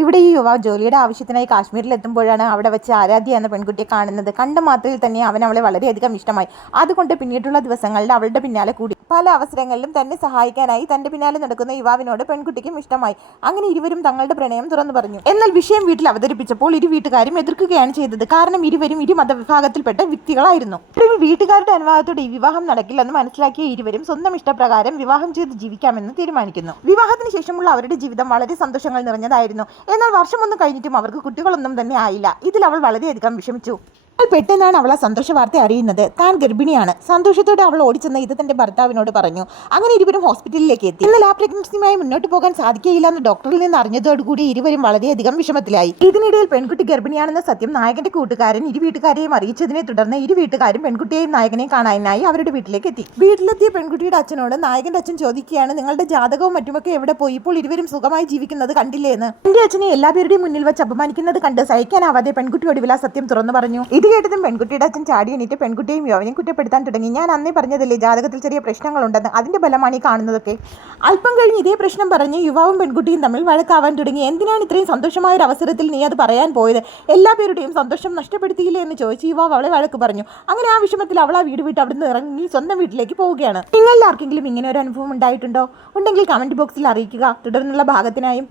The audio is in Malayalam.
ഇവിടെ ഈ യുവാവ് ജോലിയുടെ ആവശ്യത്തിനായി കാശ്മീരിൽ എത്തുമ്പോഴാണ് അവിടെ വെച്ച് ആരാധ്യ എന്ന പെൺകുട്ടിയെ കാണുന്നത്. കണ്ട മാത്രയിൽ തന്നെ അവൻ അവളെ വളരെയധികം ഇഷ്ടമായി. അതുകൊണ്ട് പിന്നീടുള്ള ദിവസങ്ങളിൽ അവളുടെ പിന്നാലെ കൂടി പല അവസരങ്ങളിലും തന്നെ സഹായിക്കാനായി തന്റെ പിന്നാലെ നടക്കുന്ന യുവാവിനോട് പെൺകുട്ടിക്കും ഇഷ്ടമായി. അങ്ങനെ ഇരുവരും തങ്ങളുടെ പ്രണയം തുറന്നു പറഞ്ഞു. എന്നാൽ വിഷയം വീട്ടിൽ അവതരിപ്പിച്ചപ്പോൾ ഇരു വീട്ടുകാരും എതിർക്കുകയാണ് ചെയ്തത്. കാരണം ഇരുവരും ഇരു മതവിഭാഗത്തിൽപ്പെട്ട വ്യക്തികളായിരുന്നു. വീട്ടുകാരുടെ അനുവാദത്തോടെ ഈ വിവാഹം നടക്കില്ലെന്ന് മനസ്സിലാക്കിയ ഇരുവരും സ്വന്തം ഇഷ്ടപ്രകാരം വിവാഹം ചെയ്ത് ജീവിക്കാമെന്ന് തീരുമാനിക്കുന്നു. വിവാഹത്തിന് ശേഷമുള്ള അവരുടെ ജീവിതം വളരെ സന്തോഷങ്ങൾ നിറഞ്ഞതായിരുന്നു. എന്നാൽ വർഷമൊന്നും കഴിഞ്ഞിട്ടും അവർക്ക് കുട്ടികളൊന്നും തന്നെ ആയില്ല. ഇതിൽ അവൾ വളരെയധികം വിഷമിച്ചു. പെട്ടെന്നാണ് അവൾ ആ സന്തോഷ വാർത്ത അറിയുന്നത്. താൻ ഗർഭിണിയാണ്. സന്തോഷത്തോടെ അവൾ ഓടിച്ചെന്ന് ഇത് തന്റെ ഭർത്താവിനോട് പറഞ്ഞു. അങ്ങനെ ഇരുവരും ഹോസ്പിറ്റലിലേക്ക് എത്തി. എന്നാൽ ആ പ്രഗ്നൻസിയുമായി മുന്നോട്ട് പോകാൻ സാധിക്കുകയില്ല എന്ന് ഡോക്ടറിൽ നിന്ന് അറിഞ്ഞതോടുകൂടി ഇരുവരും വളരെയധികം വിഷമത്തിലായി. ഇതിനിടയിൽ പെൺകുട്ടി ഗർഭിണിയാണെന്ന സത്യം നായകന്റെ കൂട്ടുകാരൻ ഇരു വീട്ടുകാരെയും അറിയിച്ചതിനെ തുടർന്ന് ഇരു വീട്ടുകാരും പെൺകുട്ടിയെയും നായകനെയും കാണാനായി അവരുടെ വീട്ടിലേക്ക് എത്തി. വീട്ടിലെത്തിയ പെൺകുട്ടിയുടെ അച്ഛനോട് നായകന്റെ അച്ഛൻ ചോദിക്കുകയാണ്, നിങ്ങളുടെ ജാതകവും മറ്റുമൊക്കെ എവിടെ പോയി? ഇപ്പോൾ ഇരുവരും സുഖമായി ജീവിക്കുന്നത് കണ്ടില്ലേ എന്ന്. എന്റെ അച്ഛനെ എല്ലാവരുടെയും മുന്നിൽ വെച്ച് അപമാനിക്കുന്നത് കണ്ട് സഹിക്കാനാവാതെ പെൺകുട്ടി ഒടുവിൽ ആ സത്യം തുറന്നു പറഞ്ഞു. ഇത് കേട്ടതും പെൺകുട്ടിയുടെ അച്ഛൻ ചാടി എണീറ്റ് പെൺകുട്ടിയും യുവാവിനെയും കുറ്റപ്പെടുത്താൻ തുടങ്ങി. ഞാൻ അന്നേ പറഞ്ഞതല്ലേ ജാതകത്തിൽ ചെറിയ പ്രശ്നങ്ങളുണ്ടെന്ന്, അതിന്റെ ഫലമാണ് ഈ കാണുന്നതൊക്കെ. അല്പം കഴിഞ്ഞ് ഇതേ പ്രശ്നം പറഞ്ഞ് യുവാവും പെൺകുട്ടിയും തമ്മിൽ വഴക്കാവാൻ തുടങ്ങി. എന്തിനാണ് ഇത്രയും സന്തോഷമായ ഒരു അവസരത്തിൽ നീ അത് പറയാൻ പോയത്? എല്ലാ പേരുടെയും സന്തോഷം നഷ്ടപ്പെടുത്തിയില്ലേ എന്ന് ചോദിച്ച് യുവാവ് അവളെ വഴക്ക് പറഞ്ഞു. അങ്ങനെ ആ വിഷമത്തിൽ അവൾ ആ വീട് വിട്ട് അവിടുന്ന് ഇറങ്ങി സ്വന്തം വീട്ടിലേക്ക് പോവുകയാണ്. നിങ്ങളിൽ ആർക്കെങ്കിലും ഇങ്ങനെ ഒരു അനുഭവം ഉണ്ടായിട്ടുണ്ടോ? ഉണ്ടെങ്കിൽ കമന്റ് ബോക്സിൽ അറിയിക്കുക. തുടർന്നുള്ള ഭാഗത്തിനായും